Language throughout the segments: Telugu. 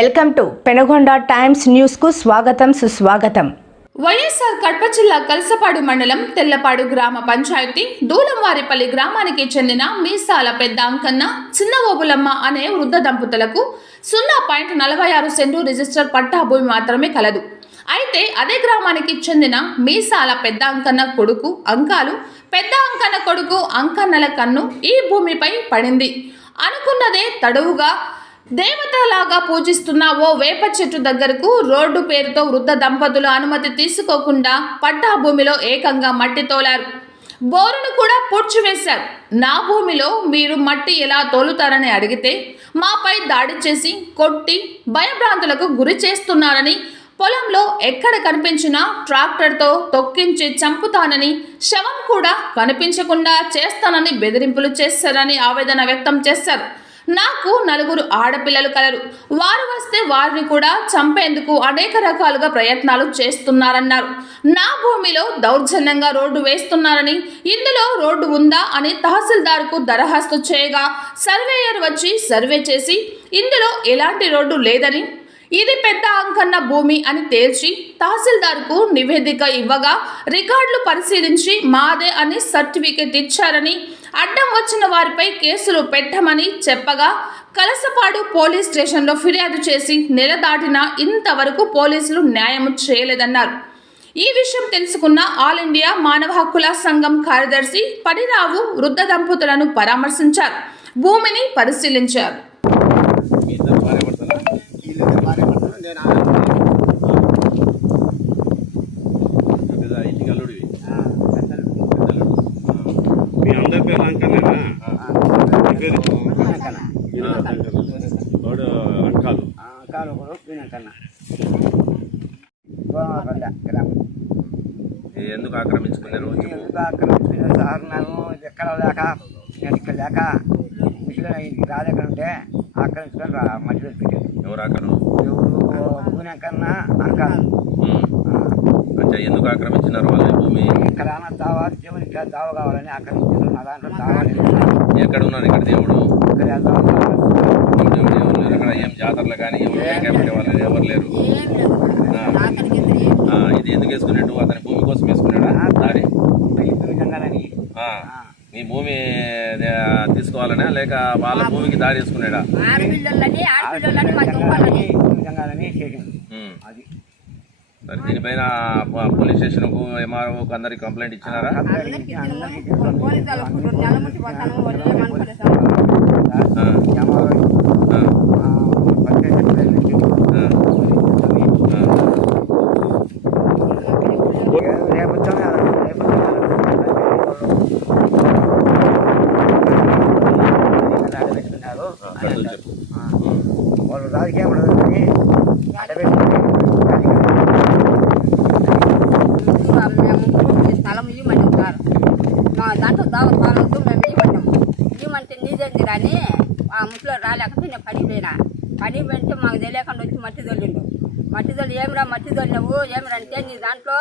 Welcome to Penukonda Times News కు స్వాగతం సుస్వాగతం. వైఎస్ఆర్ కడప జిల్లా కలసపాడు మండలం తెల్లపాడు గ్రామ పంచాయతీ దూలంవారిపల్లి గ్రామానికి చెందిన మీసాల పెద్ద అంకన్న చిన్న ఓబులమ్మ అనే వృద్ధ దంపతులకు 0.46 సెంటు రిజిస్టర్ పట్టా భూమి మాత్రమే కలదు. అయితే అదే గ్రామానికి చెందిన మీసాల పెద్ద అంకన్న కొడుకు అంకాలు పెద్ద అంకన్న కొడుకు అంకన్నల కన్ను ఈ భూమిపై పడింది. అనుకున్నదే తడువుగా దేవతలాగా పూజిస్తున్న ఓ వేప చెట్టు దగ్గరకు రోడ్డు పేరుతో వృద్ధ దంపతులు అనుమతి తీసుకోకుండా పట్టా భూమిలో ఏకంగా మట్టి తోలారు. బోరును కూడా పూడ్చివేశారు. నా భూమిలో మీరు మట్టి ఎలా తోలుతారని అడిగితే మాపై దాడి చేసి కొట్టి భయభ్రాంతులకు గురి చేస్తున్నారని, పొలంలో ఎక్కడ కనిపించినా ట్రాక్టర్తో తొక్కించి చంపుతానని, శవం కూడా కనిపించకుండా చేస్తానని బెదిరింపులు చేశారని ఆవేదన వ్యక్తం చేశారు. నాకు 4 ఆడపిల్లలు కలరు. వారు వస్తే వారిని కూడా చంపేందుకు అనేక రకాలుగా ప్రయత్నాలు చేస్తున్నారన్నారు. నా భూమిలో దౌర్జన్యంగా రోడ్డు వేస్తున్నారని, ఇందులో రోడ్డు ఉందా అని తహసీల్దార్కు దరఖాస్తు చేయగా సర్వేయర్ వచ్చి సర్వే చేసి ఇందులో ఎలాంటి రోడ్డు లేదని, ఇది పెద్ద అంకన్న భూమి అని తేల్చి తహసీల్దార్కు నివేదిక ఇవ్వగా రికార్డులు పరిశీలించి మాదే అని సర్టిఫికెట్ ఇచ్చారని, అడ్డం వచ్చిన వారిపై కేసులు పెట్టమని చెప్పగా కలసపాడు పోలీస్ స్టేషన్లో ఫిర్యాదు చేసి నెల దాటినా ఇంతవరకు పోలీసులు న్యాయం చేయలేదన్నారు. ఈ విషయం తెలుసుకున్న ఆల్ ఇండియా మానవ హక్కుల సంఘం కార్యదర్శి పనిరావు వృద్ధ దంపతులను పరామర్శించారు. భూమిని పరిశీలించారు. మీ అందరి పేరు అంకనేనా? ఎందుకు ఆక్రమించుకున్నారు? సార్ నేను ఎక్కడ లేక నేను ఇక్కడ లేక ముసలి ఇంటికి రాలేక ఉంటే ఆక్రమించుకొని మధ్యలో పెట్టారు. ఎవరు ఆక్రమణ? ఎవరు పూనెకన్నా అంకాలు. ఎందుకు ఆక్రమించినారు వాళ్ళ భూమి? ఇక్కడ దావా దేవుడు ఇక్కడ దావ కావాలని ఆక్రమించారు. నా దాంట్లో దావాలి. ఎక్కడ ఉన్నారు ఇక్కడ దేవుడు? ఇక్కడ దేవుడు ఎవరు లేరు అక్కడ. ఏం జాతరలు కానీ ఎవరు పెట్టే వాళ్ళు ఎవరు లేరు. ఇది ఎందుకు వేసుకున్నాడు? అతని భూమి కోసం వేసుకున్నాడా దారి? నీ భూమి తీసుకోవాలనే లేక వాళ్ళ భూమికి దారి వేసుకున్నాడా? సరే, దీనిపైన పోలీస్ స్టేషన్కు ఎంఆర్ఓకు అందరికి కంప్లైంట్ ఇచ్చినారా? చెప్పు. వాళ్ళు రాజకీయం ఉండదని స్థలం ఇవ్వమంటాం సార్. మా దాంట్లో దావద్దు మేము ఇవ్వమంటాం. ఇవ్వమంటే నీదేంది రాని ఆ ముసలో రాలేకపోతే నేను పడిపోయితే మాకు తెలియకుండా వచ్చి మట్టి తొలిండు. మట్టి తొలి ఏమిరా మట్టి తొలినవు ఏమిరా అంటే నీ దాంట్లో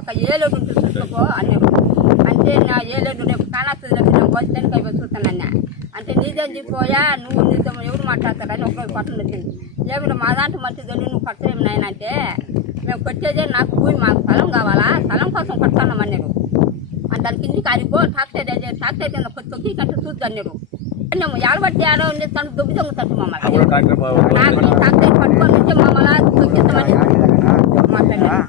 ఒక ఏలేడు ఉంటుంది చూసుకో అన్నాడు. అంటే నా ఏలేడు రేపు కానాస్తుంది రేపు నేను బస్టాండ్కి అయిపోయి చూస్తానన్నా. అంటే నీదేం చెప్పోయా నువ్వు నీతో ఎవరు మాట్లాడతారని ఒకరోజు పట్టణం వచ్చింది. ఏమిరా మా దాంట్లో మట్టి తొలి నువ్వు పట్టలేము నాయన అంటే మేము కొట్టేదే నాకు భూమి మాకు స్థలం కావాలా స్థలం కోసం కొట్టామన్నాడు. దానికి ఇంటికి అడిగో టాక్టర్ కింద తొక్కి కంటే చూద్దు అన్నాడు. మేము ఏడబట్టి ఏడో ఉండే తను దుబ్బి దొంగతట్టు మమ్మల్ని టాక్టర్ పట్టుకొని ఉంటే మమ్మల్ని తొక్కిస్తామని మాట్లాడారు.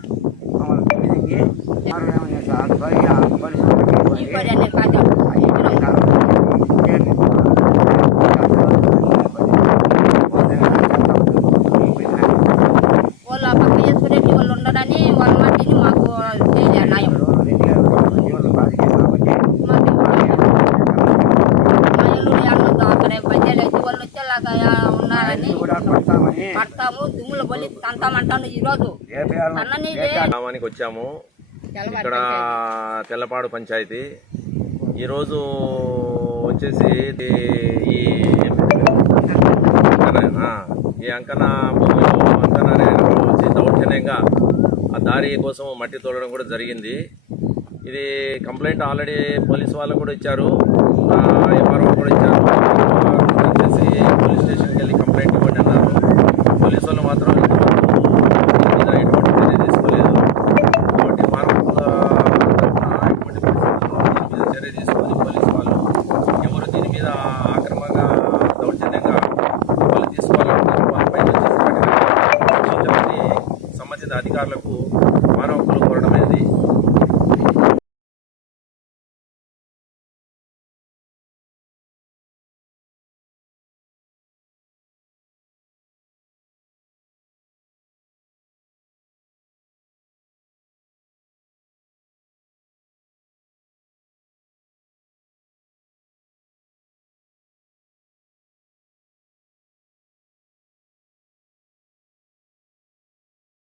ఈ పడి అనే కాదు వాళ్ళు ఆ పక్క చేసుకునేటి వాళ్ళు ఉండడని వాళ్ళ మట్టిని మాకు చేయలేదు న్యాయం. అక్కడ బజ్జాలు అయితే వాళ్ళు వచ్చేలాగా ఉన్నారని పడతాము దుమ్ములు బలి తంతామంటాను. ఈరోజు గ్రామానికి వచ్చాము. ఇక్కడ తెల్లపాడు పంచాయతీ. ఈరోజు వచ్చేసి ఈ అంకన భూమిలో అంకన వచ్చి దౌర్జన్యంగా ఆ దారి కోసం మట్టి తోడడం కూడా జరిగింది. ఇది కంప్లైంట్ ఆల్రెడీ పోలీసు వాళ్ళు కూడా ఇచ్చారు, ఎంఆర్ఓ కూడా ఇచ్చారు. వచ్చేసి పోలీస్ స్టేషన్కి వెళ్ళి కంప్లైంట్ ఇవ్వండి అన్నారు. పోలీసు మానవ హక్కులు కోరడం